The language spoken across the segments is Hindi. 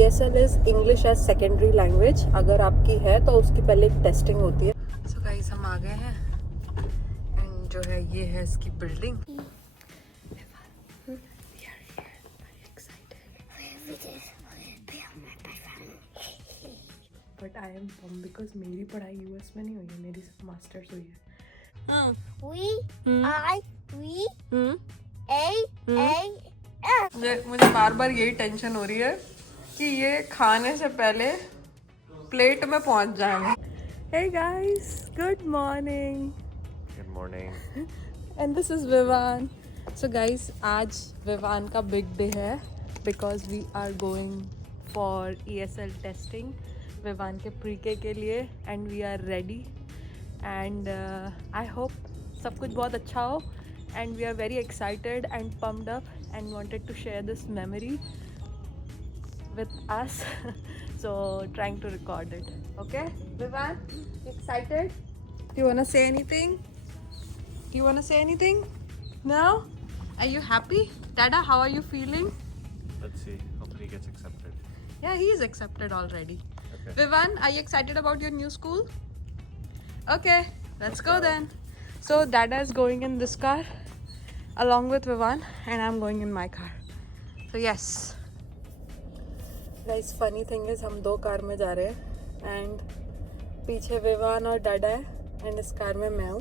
ESL is English as secondary language. अगर आपकी है तो उसकी पहले एक टेस्टिंग होती है। सो गाइस हम आ गए हैं एंड जो है ये है इसकी building. But I am bomb because मेरी पढ़ाई यूएस में नहीं हुई है, मेरी सिर्फ मास्टर्स हुई है। मुझे बार बार यही टेंशन हो रही है कि ये खाने से पहले प्लेट में पहुंच जाए। Hey guys, good morning. Good morning. And this is Vivan. So guys, आज विवान का big day है because we are going for ESL testing Vivaan के pre-K के लिए and we are ready and I hope सब कुछ बहुत अच्छा हो and we are very excited and pumped up and wanted to share this memory with us. So trying to record it. Okay, Vivan, you excited? Do you wanna say anything? Do you wanna say anything? No? Are you happy? Dada, how are you feeling? Let's see. Hopefully he gets accepted. Yeah, he is accepted already. Okay. Vivan, are you excited about your new school? Okay, let's go then. So Dada is going in this car along with Vivan and I'm going in my car. So yes. Guys, funny thing is हम दो कार में जा रहे हैं and पीछे विवान और डाडा है एंड इस कार में मैं हूँ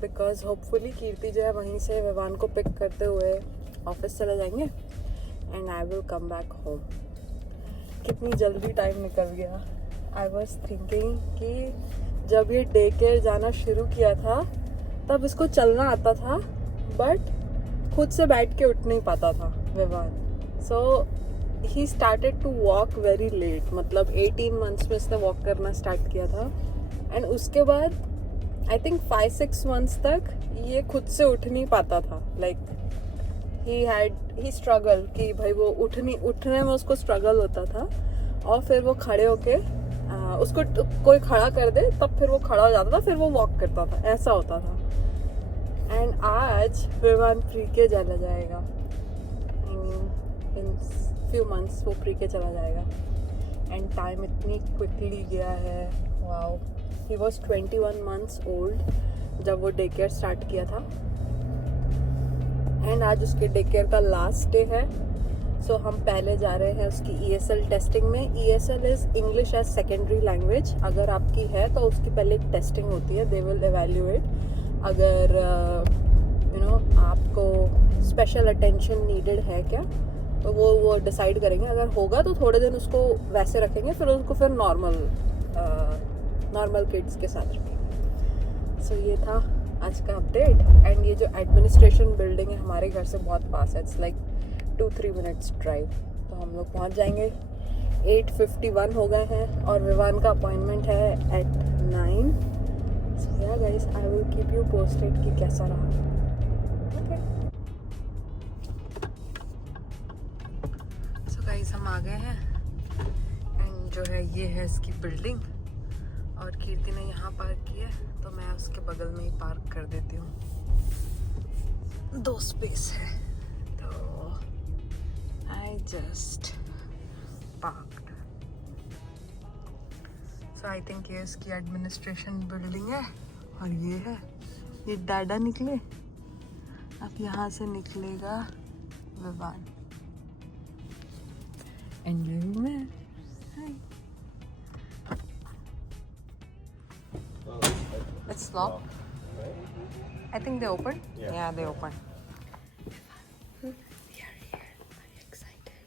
बिकॉज होपफुली कीर्ति जो है वहीं से विवान को पिक करते हुए ऑफिस चले जाएंगे and I will come back home. कितनी जल्दी टाइम निकल गया। आई वॉज थिंकिंग कि जब ये डे केयर जाना शुरू किया था तब इसको चलना आता था बट खुद से बैठ के उठ नहीं पाता था Vivaan. So he started to walk very late, मतलब 18 मंथ्स में इसने वॉक करना स्टार्ट किया था एंड उसके बाद आई थिंक 5-6 मंथ्स तक ये खुद से उठ नहीं पाता था। लाइक ही स्ट्रगल कि भाई वो उठने में उसको स्ट्रगल होता था और फिर वो खड़े होके उसको कोई खड़ा कर दे तब फिर वो खड़ा हो जाता था, फिर वो वॉक करता था, ऐसा होता था। एंड आज विवान प्री-के चला जाएगा, इन few months वो प्री-के चला जाएगा एंड टाइम इतनी क्विकली गया है। Wow, he was 21 months old जब वो डे केयर स्टार्ट किया था एंड आज उसके डे केयर का लास्ट डे है। सो हम पहले जा रहे हैं उसकी ESL टेस्टिंग में। ESL is English as secondary language. अगर आपकी है तो उसकी पहले एक टेस्टिंग होती है, दे विल एवेल्यूएट अगर आपको स्पेशल अटेंशन नीडेड है क्या, तो वो डिसाइड करेंगे। अगर होगा तो थोड़े दिन उसको वैसे रखेंगे, फिर उसको फिर नॉर्मल किड्स के साथ रखेंगे। सो ये था आज का अपडेट एंड ये जो एडमिनिस्ट्रेशन बिल्डिंग है हमारे घर से बहुत पास है, इट्स लाइक 2-3 मिनट्स ड्राइव। तो हम लोग पहुंच जाएंगे। 8:51 हो गए हैं और विवान का अपॉइंटमेंट है at 9। So yeah guys, I will keep you posted कि कैसा रहा। गाइस हम आ गए हैं एंड जो है ये है इसकी बिल्डिंग और कीर्ति ने यहाँ पार्क किया है तो मैं उसके बगल में ही पार्क कर देती हूँ, 2 स्पेस है तो I just parked. So I think ये इसकी एडमिनिस्ट्रेशन बिल्डिंग है और ये डाडा निकले, अब यहाँ से निकलेगा Vivaan and you man. Hi. It's locked. I think they open. Yeah, they open. We are here. Are you excited?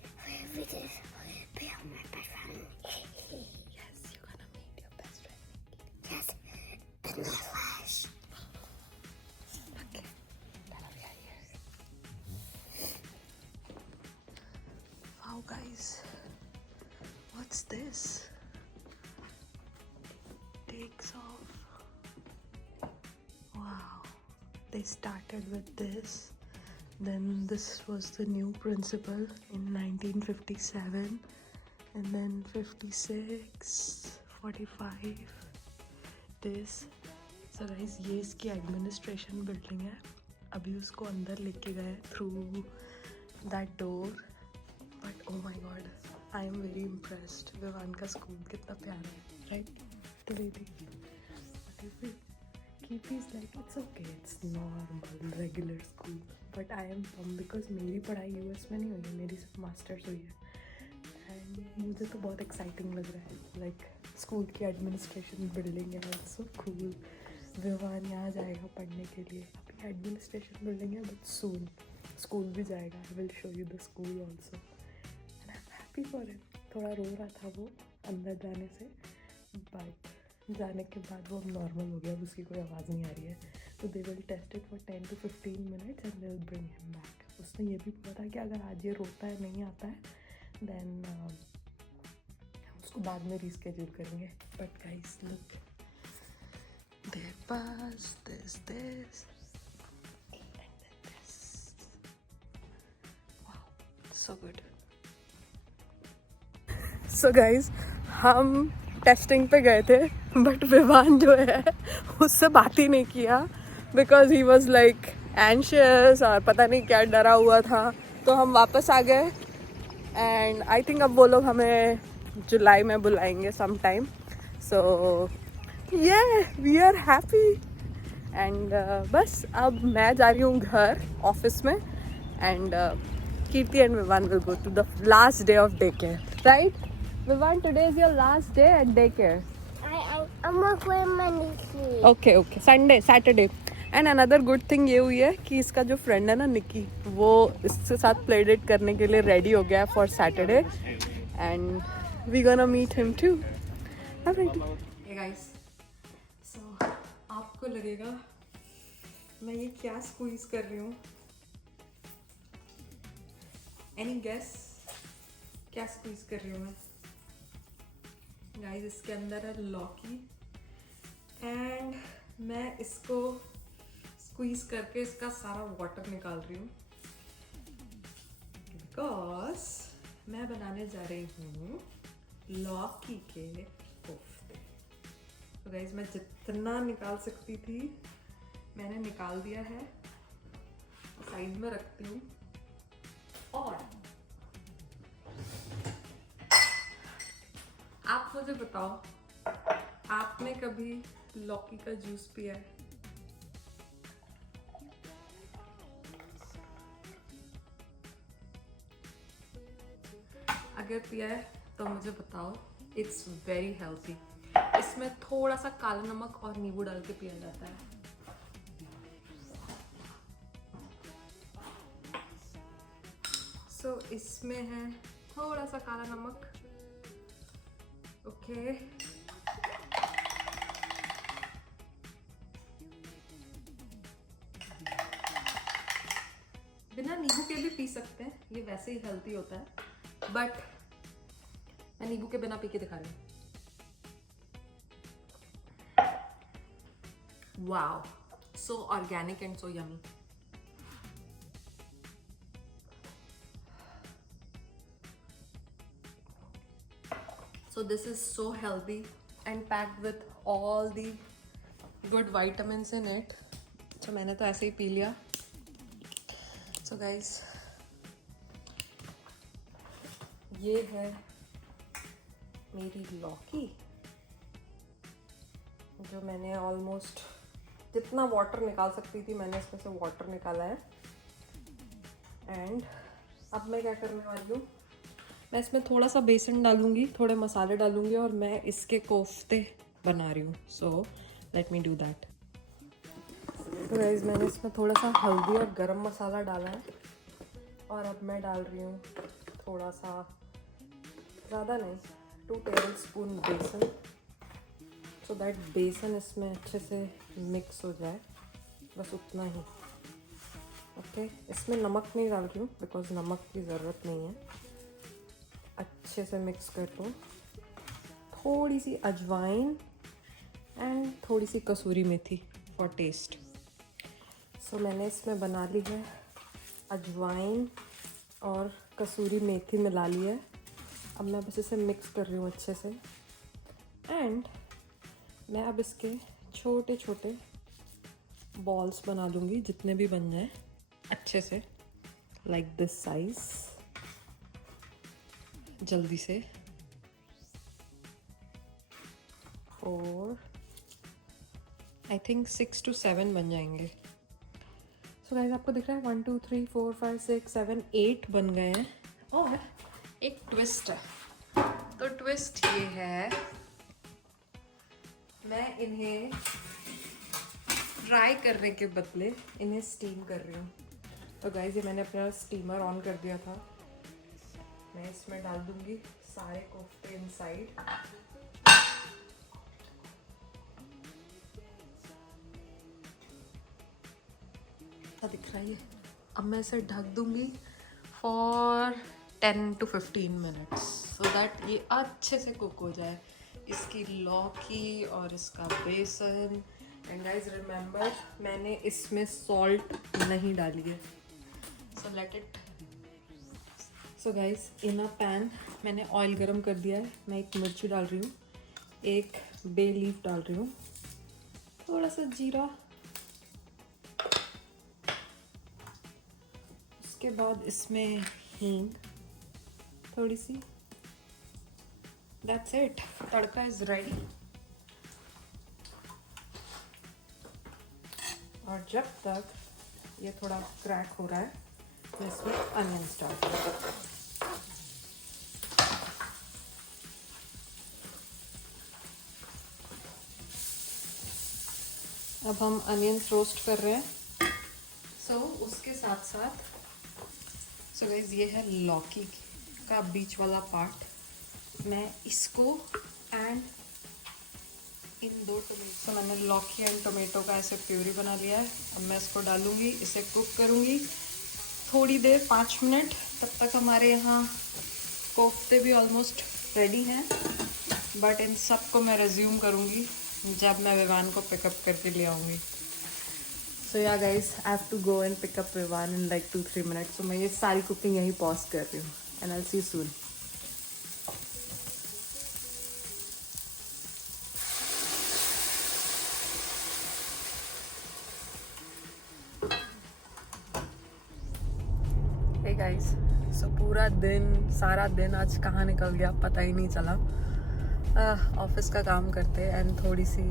Be my best friend. Yes, you're gonna meet your best friend. Yes, in my flash. Okay. Dada, we are here. Wow, guys. What's this? Takes off. Wow. They started with this. Then this was the new principal in 1957. And then 56, 45. This. So guys, ये इसकी एडमिनिस्ट्रेशन बिल्डिंग है। अभी उसको अंदर लेके गए through that door, but oh my god, I am very impressed. Vivan का स्कूल कितना प्यारा है, राइट? तो baby Kirti is like, it's okay, it's normal, regular school. But I am bummed because मेरी पढ़ाई US में नहीं हुई है, मेरी सिर्फ मास्टर्स हुई है. एंड मुझे तो बहुत एक्साइटिंग लग रहा है. लाइक स्कूल की एडमिनिस्ट्रेशन बिल्डिंग है, इट्स सो कूल. विवान यहाँ जाएगा पढ़ने के लिए. अभी एडमिनिस्ट्रेशन बिल्डिंग है बट सून स्कूल भी जाएगा. I will show you the school also and I am happy for him. थोड़ा रो रहा था वो अंदर जाने से, बट जाने के बाद वो अब नॉर्मल हो गया. अब उसकी कोई आवाज़ नहीं आ रही है. तो they will test it for 10 to 15 minutes and they will bring him back. उसने ये भी बोला था कि अगर आज ये रोता है नहीं आता है देन उसको बाद में रीस्केड्यूल करेंगे. But guys look, there pass this and this. Wow, so good. So guys हम टेस्टिंग पे गए थे बट विवान जो है उससे बात ही नहीं किया because he was like anxious और पता नहीं क्या डरा हुआ था. तो हम वापस आ गए एंड आई थिंक अब वो लोग हमें जुलाई में बुलाएंगे सम टाइम. सो ये वी आर हैप्पी एंड बस अब मैं जा रही हूँ घर ऑफिस में and Kirti and Vivan will go to the last day of day care, right? Vivan, today is your last day at daycare. I'm off with my niece. Okay, Sunday, Saturday. And another good thing ये हुई है कि इसका जो फ्रेंड है ना निकी, वो इसके साथ प्ले डेट करने के लिए रेडी हो गया for Saturday and we gonna meet him too. Hey guys, so आपको लगेगा मैं ये क्या स्क्वीज कर रही हूँ? Any guess? क्या स्क्वीज कर रही हूँ मैं? गाइस इसके अंदर है लौकी एंड मैं इसको स्क्वीज करके इसका सारा वाटर निकाल रही हूँ बिकॉज मैं बनाने जा रही हूँ लौकी के कोफ्ते. तो गाइस मैं जितना निकाल सकती थी मैंने निकाल दिया है, साइड में रखती हूँ. और आप मुझे बताओ, आपने कभी लौकी का जूस पिया है? अगर पिया है तो मुझे बताओ. It's very healthy. इसमें थोड़ा सा काला नमक और नींबू डाल के पिया जाता है. सो इसमें है थोड़ा सा काला नमक. ओके बिना नींबू के भी पी सकते हैं, ये वैसे ही हेल्थी होता है. बट मैं नींबू के बिना पी के दिखा रही हूँ. Wow, so organic and so yummy. So this is so healthy and packed with all the good vitamins in it. So मैंने तो ऐसे ही पी लिया. So guys, ये है मेरी लौकी जो मैंने ऑलमोस्ट जितना वाटर निकाल सकती थी मैंने इसमें से वाटर निकाला है. एंड अब मैं क्या करने वाली हूँ, मैं इसमें थोड़ा सा बेसन डालूंगी, थोड़े मसाले डालूंगी और मैं इसके कोफ्ते बना रही हूँ. So let me do that. तो गाइस मैंने इसमें थोड़ा सा हल्दी और गरम मसाला डाला है और अब मैं डाल रही हूँ थोड़ा सा, ज़्यादा नहीं, 2 tablespoon बेसन. सो दैट बेसन इसमें अच्छे से मिक्स हो जाए, बस उतना ही. ओके इसमें नमक नहीं डाल रही हूँ बिकॉज नमक की ज़रूरत नहीं है. अच्छे से मिक्स कर दो. थोड़ी सी अजवाइन एंड थोड़ी सी कसूरी मेथी फॉर टेस्ट. सो मैंने इसमें बना ली है अजवाइन और कसूरी मेथी मिला ली है. अब मैं बस इसे मिक्स कर रही हूँ अच्छे से एंड मैं अब इसके छोटे छोटे बॉल्स बना लूँगी जितने भी बन जाए अच्छे से, लाइक दिस साइज. जल्दी से 4 आई थिंक 6 to 7 बन जाएंगे। सो गाइस आपको दिख रहा है 1 2 3 4 5 6 7 8 बन गए हैं। और एक ट्विस्ट है, तो ट्विस्ट ये है मैं इन्हें फ्राई करने के बदले इन्हें स्टीम कर रही हूँ। तो गाइस ये मैंने अपना स्टीमर ऑन कर दिया था। मैं इसमें डाल दूंगी सारे कोफ्ते इनसाइड। दिख रहा है। अब मैं इसे ढक दूंगी for 10 to 15 minutes so that ये अच्छे से कुक हो जाए, इसकी लौकी और इसका बेसन। एंड गाइस रिमेंबर मैंने इसमें सॉल्ट नहीं डाली है, so let it. So guys in a pan मैंने ऑयल गरम कर दिया है। मैं एक मिर्ची डाल रही हूँ, एक बे लीफ डाल रही हूँ, थोड़ा सा जीरा, उसके बाद इसमें हींग थोड़ी सी। That's it, tadka is ready. और जब तक ये थोड़ा क्रैक हो रहा है मैं इसमें अनियंस डाल दूँ। अब हम अनियंस रोस्ट कर रहे हैं। सो उसके साथ साथ सो गाइस ये है लौकी का बीच वाला पार्ट। मैं इसको एंड इन 2 टोमेटो, तो मैंने लौकी एंड टोमेटो का ऐसे प्यूरी बना लिया है। अब मैं इसको डालूंगी, इसे कुक करूंगी थोड़ी देर, 5 मिनट। तब तक हमारे यहाँ कोफ्ते भी ऑलमोस्ट रेडी हैं, बट इन सब को मैं रिज्यूम करूंगी जब मैं विवान को पिकअप करके ले आऊँगी। So yeah guys I have to go and pick up Vivaan in like 2-3 minutes. सो मैं ये सारी कुकिंग यहीं पॉज कर रही हूँ and I will see you soon. Hey guys, so पूरा दिन, सारा दिन आज कहाँ निकल गया पता ही नहीं चला। ऑफिस का काम करते एंड थोड़ी सी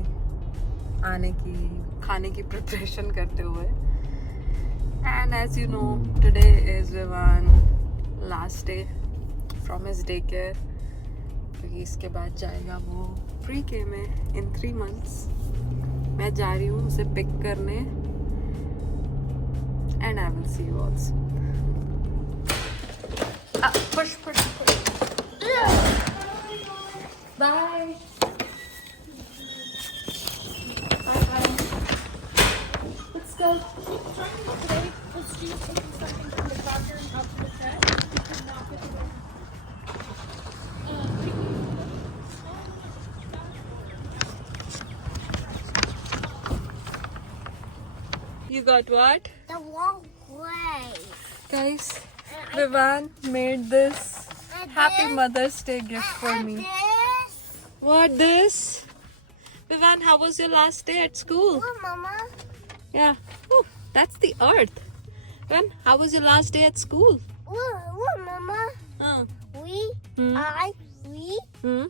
खाने की प्रिपरेशन करते हुए। And as you know today is Vivan last day from his day care, क्योंकि इसके बाद जाएगा वो प्री के में इन 3 months। मैं जा रही हूँ उसे पिक करने and I will see you also. Push push push. Bye. Let's go. Today was she taking something from the closet and up to the set. You could not get it over. You got what? The wrong way. Guys, Vivan made this Happy this- Mother's Day gift for me. This. What this? Vivan, how was your last day at school? Oh, Mama. Yeah. Oh, that's the earth. Vivan, how was your last day at school? Oh, Mama. We, Hmm. we, Hmm.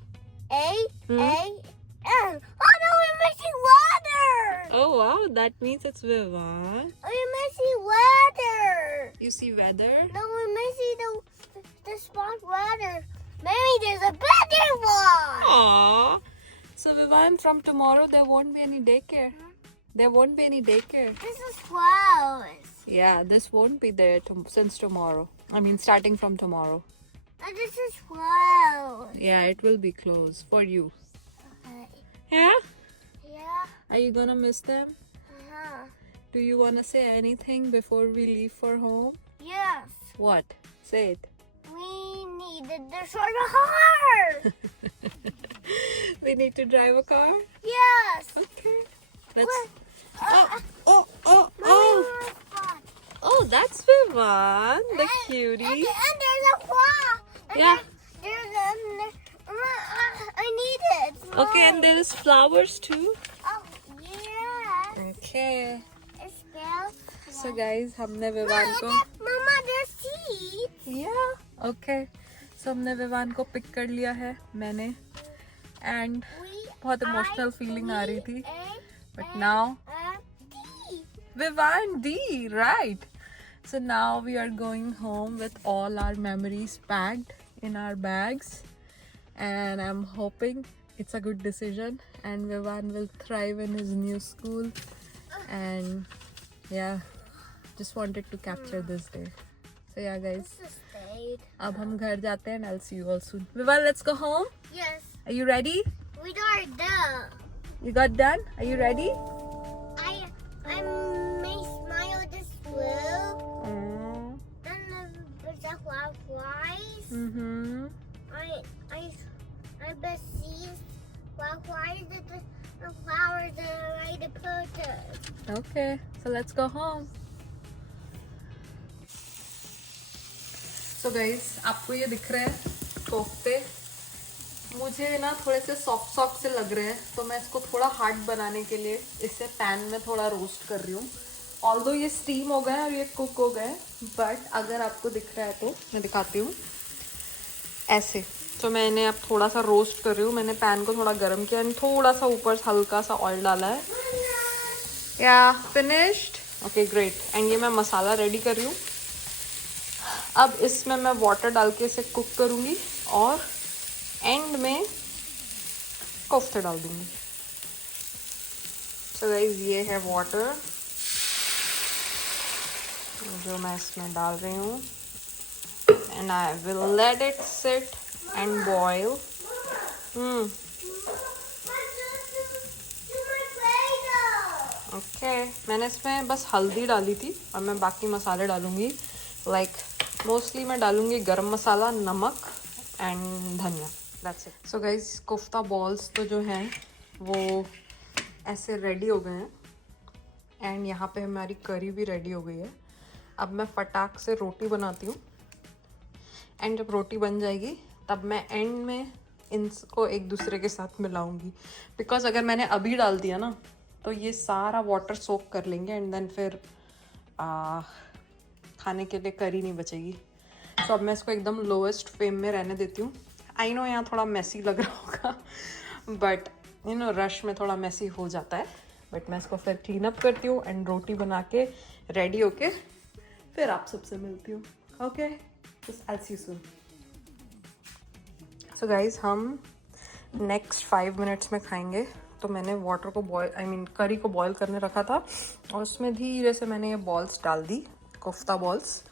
A, N. Oh no, we're missing water. Oh wow, that means it's Vivan. We're missing water. You see weather? No, we're missing the spot water. Maybe there's a better one. Aww. So Vivan, from tomorrow there won't be any daycare. There won't be any daycare. This is close. Yeah, this won't be there since tomorrow. I mean, starting from tomorrow. And this is close. Yeah, it will be closed for you. Okay. Yeah? Yeah. Are you gonna miss them? Uh-huh. Do you wanna say anything before we leave for home? Yes. What? Say it. We needed the shorter car. We need to drive a car? Yes. Okay. Let's. Uh, Oh! Mommy, spot. Oh, that's Vivan, the And cutie. there's a claw. And Yeah. There's I need it. Okay, and there is flowers too. Oh, yeah. Okay. It smells. So guys, हमने विवान को Mama, there's seeds. Yeah. Okay. सो हमने विवान को पिक कर लिया है मैंने, एंड बहुत इमोशनल फीलिंग आ रही थी, but now Vivan D, right? So now we are going home with all our memories packed in our bags, and I'm hoping it's a good decision and Vivan will thrive in his new school. And yeah, just wanted to capture this day. So yeah guys, अब हम घर जाते हैं and I'll see you all soon. Vivan, let's go home. Yes. Are you ready? We got done. You got done? Are you ready? I may smile this blue. And the flowers. I bet see flowers that the flowers are ready to purchase. Okay, so let's go home. So guys, आपको ये दिख रहे हैं कोफ्ते, मुझे ना थोड़े से सॉफ्ट सॉफ्ट से लग रहे हैं, तो मैं इसको थोड़ा हार्ड बनाने के लिए इसे पैन में थोड़ा रोस्ट कर रही हूँ. ऑल्दो ये स्टीम हो गए और ये कुक हो गए, बट अगर आपको दिख रहा है तो मैं दिखाती हूँ ऐसे. तो मैंने अब थोड़ा सा रोस्ट कर रही हूँ. मैंने पैन को थोड़ा गर्म किया, थोड़ा सा ऊपर हल्का सा ऑयल डाला है. या फिनिश्ड. Okay great. एंड ये मैं मसाला रेडी कर रही हूँ. अब इसमें मैं वाटर डाल के इसे कुक करूँगी और एंड में कोफ्ते डाल दूँगी. सो गाइस, ये है वाटर जो मैं इसमें डाल रही हूँ, and I will let it sit and boil. Okay, मैंने इसमें बस हल्दी डाली थी और मैं बाकी मसाले डालूँगी. लाइक मोस्टली मैं डालूँगी गरम मसाला, नमक एंड धनिया. That's it. So guys, kofta balls तो जो हैं वो ऐसे रेडी हो गए हैं, एंड यहाँ पे हमारी करी भी रेडी हो गई है. अब मैं फटाक से रोटी बनाती हूँ, एंड जब रोटी बन जाएगी तब मैं एंड में इनको एक दूसरे के साथ मिलाऊंगी. बिकॉज अगर मैंने अभी डाल दिया ना तो ये सारा वाटर सोक कर लेंगे, एंड देन फिर खाने के लिए करी नहीं बचेगी. तो अब मैं इसको एकदम लोएस्ट फ्लेम में रहने देती हूँ. आई नो यहाँ थोड़ा मैसी लग रहा होगा, बट यू नो रश में थोड़ा मैसी हो जाता है. बट मैं इसको फिर क्लीन अप करती हूँ एंड रोटी बना के रेडी होके फिर आप सबसे मिलती हूँ. Okay, just I see you soon. So guys, हम नेक्स्ट 5 मिनट्स में खाएंगे. तो मैंने वाटर को करी को बॉयल करने रखा था, और उसमें धीरे से मैंने ये बॉल्स डाल दी, कोफ्ता बॉल्स.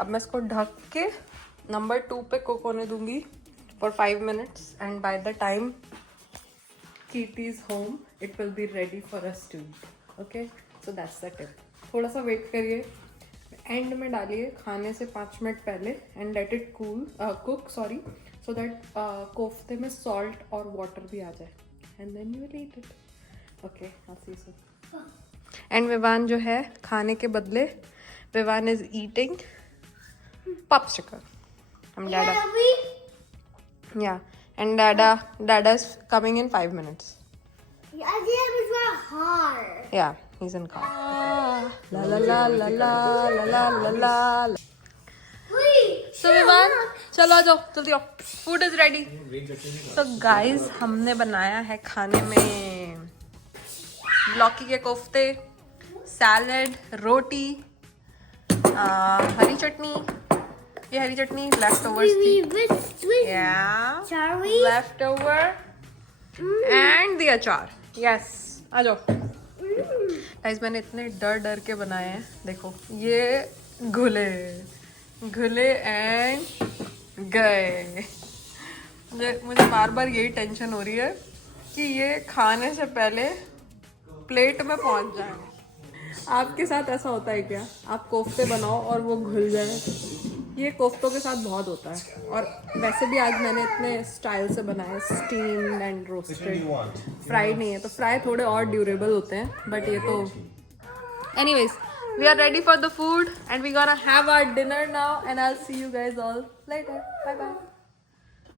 अब मैं इसको ढक के नंबर 2 पे कुक होने दूंगी for 5 minutes, and by the time Kirti is home it will be ready for us to eat. Okay, so that's the tip. थोड़ा सा वेट करिए, एंड में डालिए खाने से 5 मिनट पहले, and let it cook so that कोफ्ते में सॉल्ट और वाटर भी आ जाए, and then you will eat it. Okay, I see you soon. And Vivan जो है खाने के बदले Vivan is eating popsicle. Dada. Yeah, and Dada is coming in 5 minutes. Yeah, I think it was hard. Yeah, he's in car. La la la la la la la la la. So Vivan, चलो आ जाओ, जल्दी आओ. Food is ready. So guys, हमने बनाया है खाने में लौकी के कोफ्ते, सैलड, रोटी, हरी चटनी. ये हरी चटनी लेफ्ट ओवर्स थी. लेफ्ट ओवर एंड दी अचार. यस, आ जाओ गाइस. मैंने इतने डर के बनाए हैं. देखो, ये घुले एंड गए. मुझे बार बार यही टेंशन हो रही है कि ये खाने से पहले प्लेट में पहुंच जाए. आपके साथ ऐसा होता है क्या? आप कोफ्ते बनाओ और वो घुल जाए. ये कोफ्तों के साथ बहुत होता है. और वैसे भी आज मैंने इतने स्टाइल से बनाया, स्टीम्ड एंड रोस्टेड. फ्राई नहीं है, तो फ्राई थोड़े और ड्यूरेबल होते हैं, बट ये तो anyways. We are ready for the food and we gonna have our dinner now, and I will see you guys all later. Bye bye.